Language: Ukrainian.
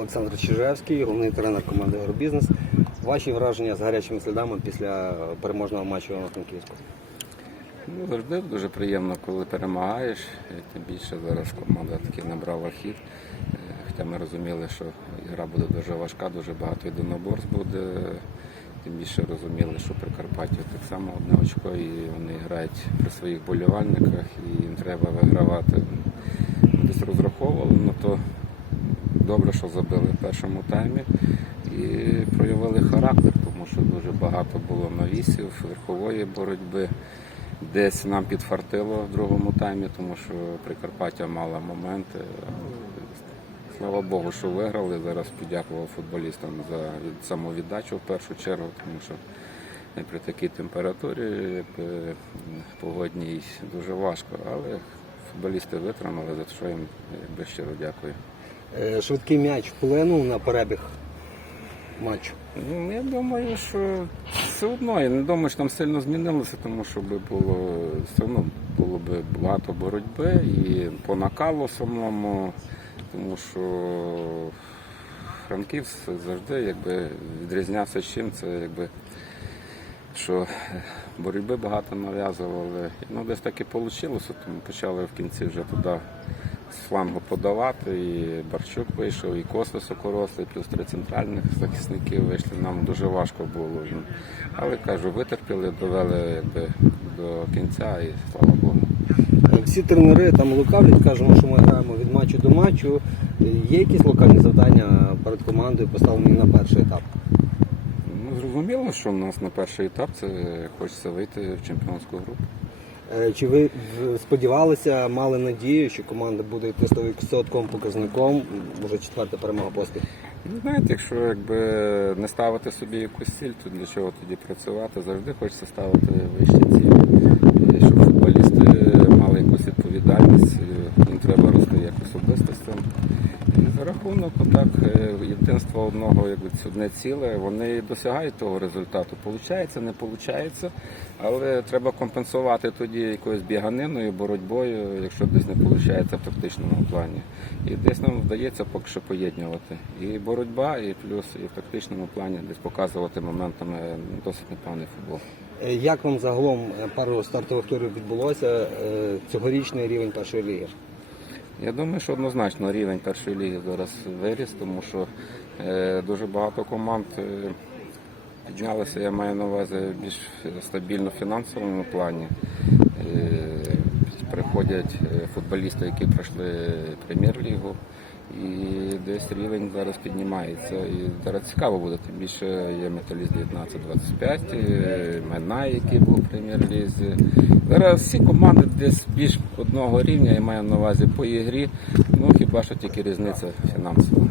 Олександр Чижевський, головний тренер команди Агробізнес. Ваші враження з гарячими слідами після переможного матчу на Франківську? Ну, завжди дуже приємно, коли перемагаєш. Тим більше зараз команда таки набрала хід. Хоча ми розуміли, що гра буде дуже важка, дуже багато єдиноборств буде. Тим більше розуміли, що Прикарпаття так само одне очко, і вони грають при своїх болівальниках, і їм треба вигравати. Ми Десь розраховували, ну то добре, що забили в першому таймі і проявили характер, тому що дуже багато було навісів, верхової боротьби. Десь нам підфартило в другому таймі, тому що Прикарпаття мала моменти. Слава Богу, що виграли. Зараз подякував футболістам за від- самовіддачу в першу чергу, тому що при такій температурі якби, погодній дуже важко. Але футболісти витримали, за що їм якби, щиро дякую. Е, Швидкий м'яч вплинув на перебіг матчу. Ну, я думаю, що все одно, я не думаю, що там сильно змінилося, тому що би було все одно було б багато боротьби і по накалу самому, тому що Франківськ завжди якби відрізнявся чим, це якби що боротьби багато нав'язували. Ну, десь так і вийшло, тому почали в кінці вже туди з флангу подавати. І Барчук вийшов, і Кос високорослий, плюс три центральних захисників вийшли. Нам дуже важко було. Ну, Але кажу, витерпіли, довели якби, до кінця і слава Богу. Всі тренери там лукавлять, кажемо, що ми граємо від матчу до матчу. Є якісь локальні завдання перед командою, поставлені на перший етап? Ну, зрозуміло, що в нас на перший етап це хочеться вийти в чемпіонську групу. Е, Чи ви сподівалися, мали надію, що команда буде йти 100% показником, може четверта перемога поспіль? Ну, знаєте, якщо якби не ставити собі якусь ціль, то для чого тоді працювати? Завжди хочеться ставити вищі цілі, щоб футболісти мали якусь відповідальність, їм треба рости як особистостям. І за рахунок так єдинства одного, якби одне ціле, вони досягають того результату. Получається, не получається, але треба компенсувати тоді якоюсь біганиною, боротьбою, якщо десь не виходить в тактичному плані. І десь нам вдається поки що поєднувати. І боротьба, і плюс і в тактичному плані десь показувати моментами досить непевний футбол. Е, Як вам загалом е, пару стартових турів відбулося е, цьогорічний рівень першої ліги? Я думаю, що однозначно рівень першої ліги зараз виріс, тому що е, дуже багато команд е, піднялися, я маю на увазі більш стабільно в фінансовому плані. Е, приходять футболісти, які пройшли прем'єр-лігу. І десь рівень зараз піднімається. І зараз цікаво буде, тим більше є металіст 19-25, Мена, який був в прем'єр-лізі. Зараз всі команди десь більш одного рівня, я маю на увазі по ігрі, ну хіба що тільки різниця фінансова.